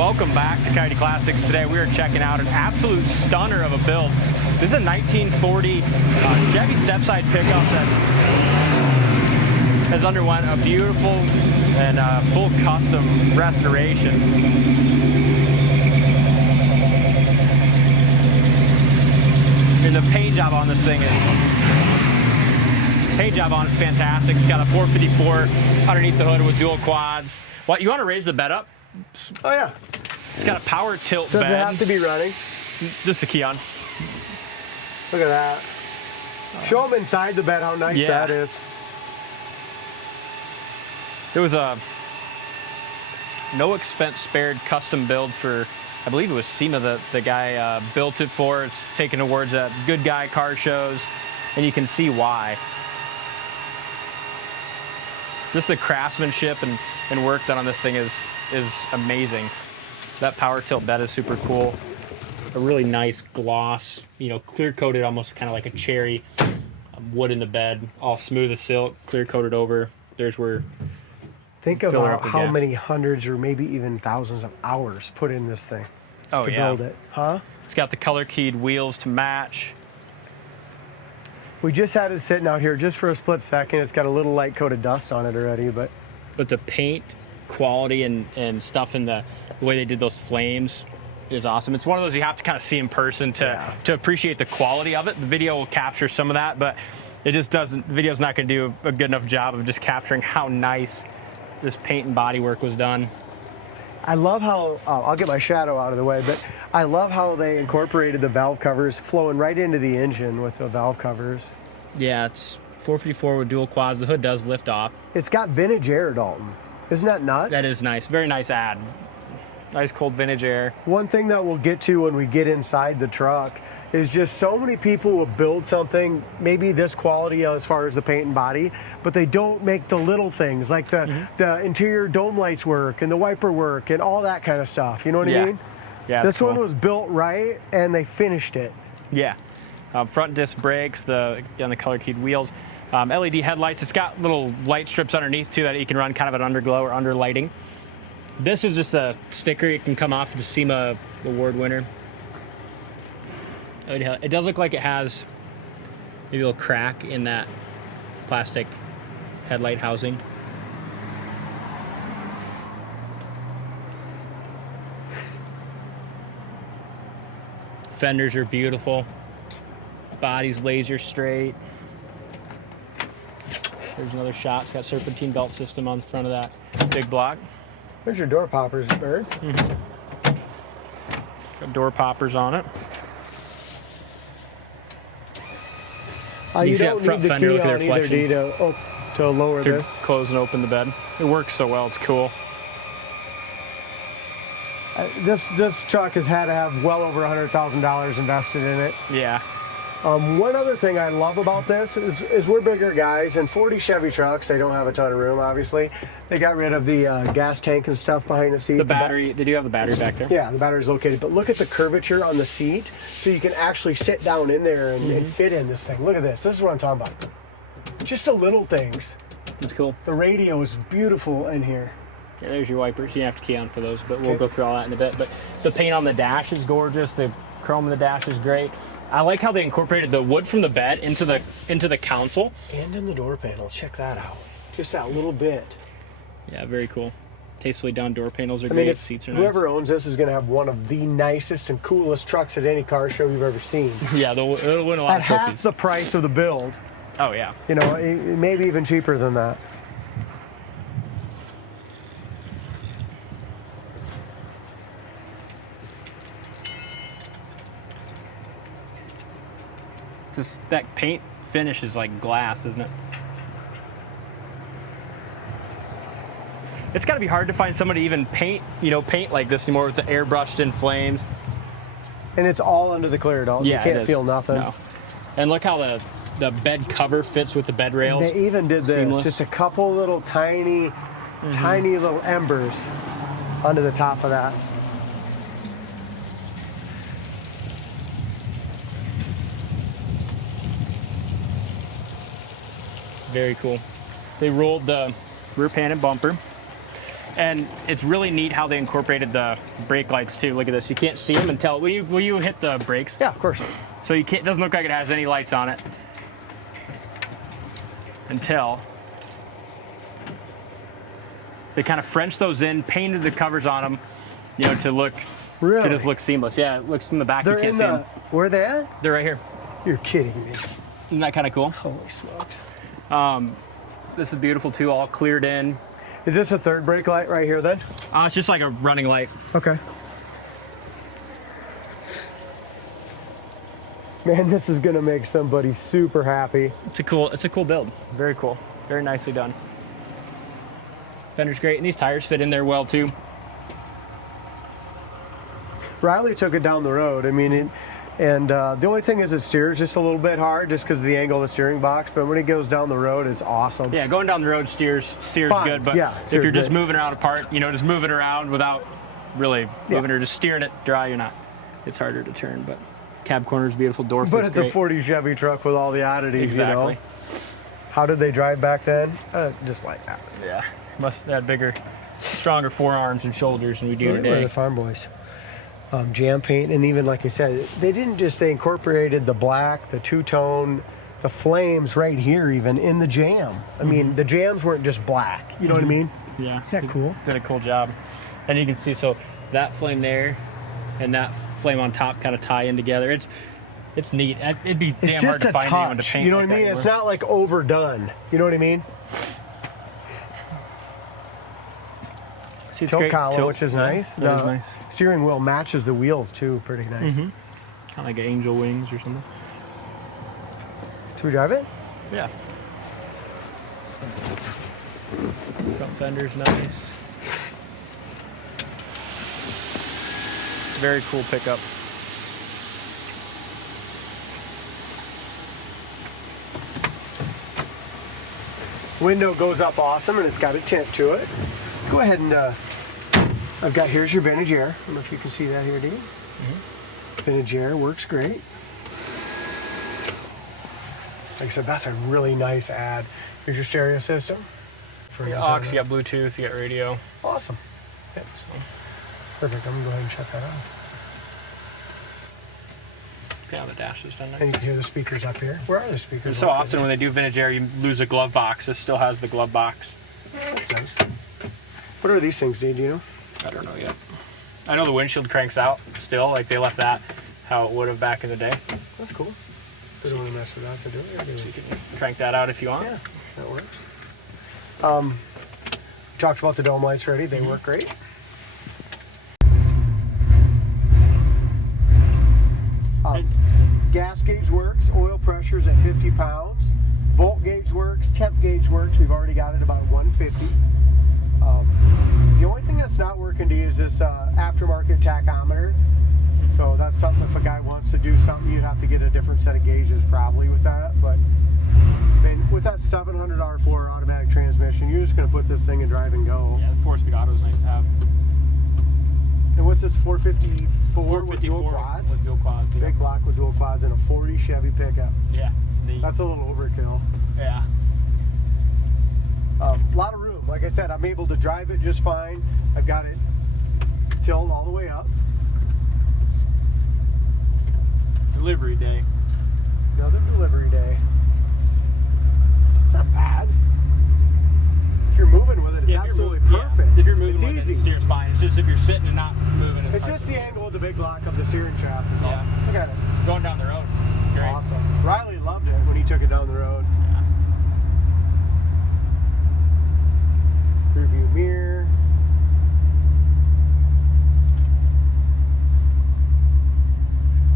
welcome back to Coyote Classics. Today we are checking out an absolute stunner of a build. This is a 1940 Chevy stepside pickup that has underwent a beautiful and full custom restoration. And the paint job on this thing is fantastic. It's got a 454 underneath the hood with dual quads. What, you want to raise the bed up? Oh yeah. It's got a power tilt bed. bed. Does it have to be running? Just the key on. Look at that. Show them inside the bed how nice that is. It was a no expense spared custom build for, I believe it was SEMA that the guy built it for. It's taken awards at Good Guy car shows, and you can see why. Just the craftsmanship and work done on this thing is amazing. That power tilt bed is super cool. A really nice gloss, clear coated, almost kind of like a cherry wood in the bed, all smooth as silk, clear coated over. There's where. Think about how many hundreds or maybe even thousands of hours put in this thing to build it, huh? It's got the color keyed wheels to match. We just had it sitting out here just for a split second. It's got a little light coat of dust on it already, but the paint quality and stuff in the way they did those flames is awesome. It's one of those you have to kind of see in person to appreciate the quality of it. The video will capture some of that, but it just doesn't. The video's not going to do a good enough job of just capturing how nice this paint and body work was done. I love how, I'll get my shadow out of the way, but I love how they incorporated the valve covers flowing right into the engine with the valve covers. Yeah, it's 454 with dual quads. The hood does lift off. It's got vintage air, Dalton. Isn't that nuts? That is nice. Very nice ad. Nice cold vintage air. One thing that we'll get to when we get inside the truck is just so many people will build something maybe this quality as far as the paint and body, but they don't make the little things like the interior dome lights work and the wiper work and all that kind of stuff. You know what I mean? Yeah. This one was built right and they finished it. Yeah. Front disc brakes, on the color keyed wheels, LED headlights. It's got little light strips underneath too that you can run kind of an underglow or under lighting. This is just a sticker. It can come off the SEMA award winner. It does look like it has maybe a little crack in that plastic headlight housing. Fenders are beautiful. Body's laser straight. There's another shot. It's got serpentine belt system on the front of that big block. There's your door poppers, Bird. Got door poppers on it. You don't need the key on either, D, to lower this. Close and open the bed. It works so well. It's cool. This truck has had to have well over $100,000 invested in it. Yeah. One other thing I love about this is we're bigger guys, and 40 Chevy trucks, they don't have a ton of room, obviously. They got rid of the gas tank and stuff behind the seat. The battery, they do have the battery back there. Yeah, the battery's located, but look at the curvature on the seat, so you can actually sit down in there and fit in this thing. Look at this. This is what I'm talking about. Just the little things. That's cool. The radio is beautiful in here. Yeah, there's your wipers. You have to key on for those, but we'll go through all that in a bit. But the paint on the dash is gorgeous. The chrome in the dash is great. I like how they incorporated the wood from the bed into the console. And in the door panel. Check that out. Just that little bit. Yeah, very cool. Tastefully done. Door panels are great. Seats are nice. Whoever owns this is going to have one of the nicest and coolest trucks at any car show you've ever seen. Yeah, it'll win a lot of trophies. At half the price of the build. Oh, yeah. Maybe even cheaper than that. That paint finish is like glass, isn't it? It's got to be hard to find somebody to even paint like this anymore with the airbrushed in flames. And it's all under the clear, Dalton. Yeah, you can't feel nothing. No. And look how the bed cover fits with the bed rails. They even did this. Seamless. Just a couple little tiny little embers under the top of that. Very cool. They rolled the rear pan and bumper. And it's really neat how they incorporated the brake lights too. Look at this. You can't see them until, will you hit the brakes? Yeah, of course. So you can't, it doesn't look like it has any lights on it until they kind of French those in, painted the covers on them, you know, to look, Really? to just look seamless. Yeah, it looks from the back, They're you can't in see the, them. where are they at? They're right here. You're kidding me. Isn't that kind of cool? Holy smokes. This is beautiful too, all cleared in. Is this a third brake light right here then? It's just like a running light. Okay. Man, this is gonna make somebody super happy. It's a cool build. Very cool. Very nicely done. Fender's great, and these tires fit in there well too. Riley took it down the road. I mean, the only thing is it steers just a little bit hard just because of the angle of the steering box, but when it goes down the road, it's awesome. Yeah, going down the road steers Fine. good, but Yeah, if you're steers just good. moving around apart, you know, just moving around without really moving or just steering it dry, you're not. It's harder to turn, but cab corner is beautiful, door fits But it's great. a 40 Chevy truck with all the oddities, Exactly. you know? How did they drive back then? Just like that. Yeah, must have had bigger, stronger forearms and shoulders than we do Where are today. the farm boys? Jam paint, and even like you said, they incorporated the black, the two-tone, the flames right here even in the jam. I mean, the jams weren't just black, you know what I mean? Yeah. Isn't that cool? Did a cool job. And you can see, so that flame there and that flame on top kind of tie in together. It's neat. It'd be It's damn hard just to a find anyone to touch, paint you know like what I mean? that It's anymore. not like overdone, you know what I mean? See, it's Tilt great. column, Tilt, which is yeah, nice. That is The nice. steering wheel matches the wheels too, pretty nice. Kind of like angel wings or something. Should we drive it? Yeah. Front fender's nice. Very cool pickup. Window goes up awesome, and it's got a tint to it. Let's go ahead and, I've got, here's your vintage air. I don't know if you can see that here, Dean. Vintage air works great. Like I said, that's a really nice ad. Here's your stereo system. For You got aux, you got Bluetooth, you got radio. Awesome. Yep, so. Perfect. I'm gonna go ahead and shut that off. Yeah, the dash is done And there. you can hear the speakers up here. Where are the speakers? And so often when they do vintage air, you lose a glove box. This still has the glove box. That's nice. What are these things, Dean? Do you know? I don't know yet. I know the windshield cranks out still, like they left that how it would have back in the day. That's cool. We don't want to mess with that to do it. So you can crank that out if you want. Yeah, that works. Talked about the dome lights already. They work great. Gas gauge works. Oil pressure's at 50 pounds. Volt gauge works. Temp gauge works. We've already got it about 150. The only thing that's not working to use this aftermarket tachometer. So that's something, if a guy wants to do something, you'd have to get a different set of gauges probably with that. But I mean, with that $700 4 automatic transmission, you're just going to put this thing in drive and go. Yeah, the 4-speed auto is nice to have. And what's this, 454 with dual 454 quads? with dual quads, yeah. Big block with dual quads and a 40 Chevy pickup. Yeah, it's neat. That's a little overkill. Yeah. A lot of room. Like I said, I'm able to drive it just fine. I've got it filled all the way up. Delivery day. Another delivery day. It's not bad. If you're moving with it, it's absolutely perfect. If you're moving it's with easy. it steers fine. It's just if you're sitting and not moving, It's hard just to the do. angle of the big block of the steering shaft. is all. Yeah. Look at it. Going down the road. Great. Awesome. Riley loved it when he took it down the road. Yeah. Rear view mirror.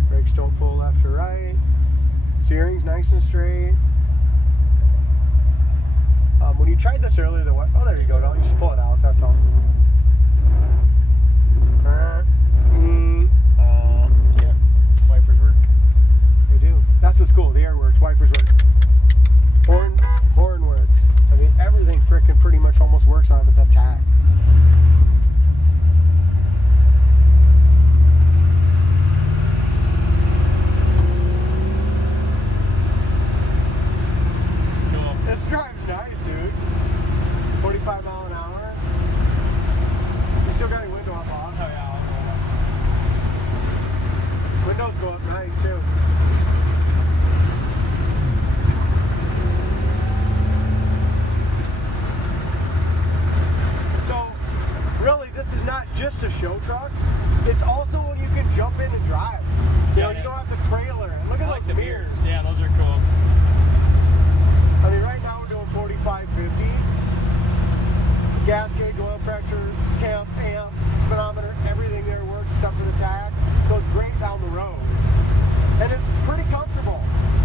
Brakes don't pull left or right. Steering's nice and straight. When you tried this earlier, oh, there you go. Don't you just pull it out. That's all. Yeah. Wipers work. They do. That's what's cool. The air works. Wipers work. Horn works. I mean, everything frickin' pretty much almost works on it with that tack. Cool. This drive's nice, dude. 45 mile an hour. Chevys too. So, really, this is not just a show truck. It's also when you can jump in and drive. You know, you don't have to trailer it. Look at those mirrors. Yeah, those are cool. I mean, right now we're doing 45, 50. Gas gauge, oil pressure, temp, amp, speedometer, everything there works except for the tach. Goes great down the road. And it's pretty comfortable.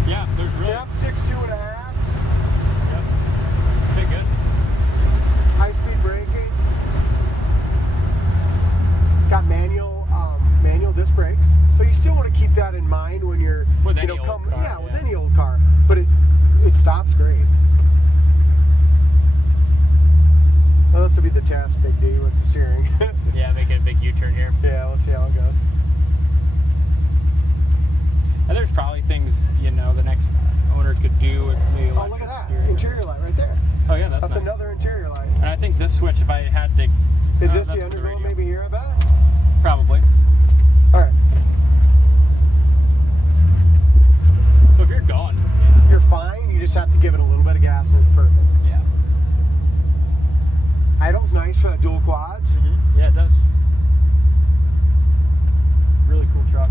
Yeah, there's really... Yep, 6'2.5". Yep. Pretty good. High-speed braking. It's got manual disc brakes. So you still want to keep that in mind when you're... With any old car. Yeah, with any old car. But it stops great. Well, this will be the test, Big D, with the steering. Yeah, making a big U-turn here. Yeah, we'll see how it goes. And there's probably things, you know, the next owner could do with the Oh, look at that. Interior light right there. Oh, yeah, that's nice. Another interior light. And I think this switch, if I had to... Is this the underglow maybe here, I bet? Probably. All right. So if you're going... You're fine. You just have to give it a little bit of gas and it's perfect. Yeah. Idle's nice for the dual quads. Mm-hmm. Yeah, it does. Really cool truck.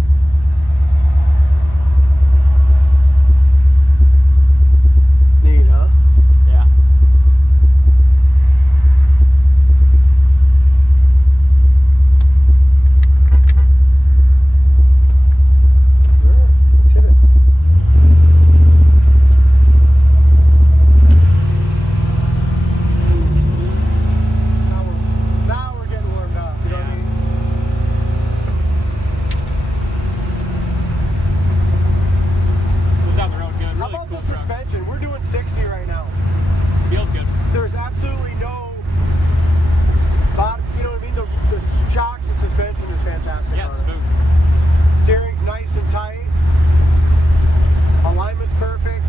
Neat, huh? Yeah. Let's hit it. Now we're getting warmed up. You know what I mean? Goes down the road good. How Really about cool the truck. suspension? We're doing 60 right now. Feels good. There's absolutely no bottom, you know what I mean? The shocks and suspension is fantastic. Yeah, it's smooth. Steering's nice and tight. Alignment's perfect.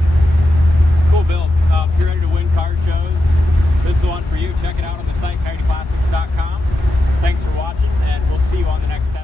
It's a cool build. If you're ready to win car shows, this is the one for you. Check it out on the site, coyoteclassics.com. Thanks for watching, and we'll see you on the next time.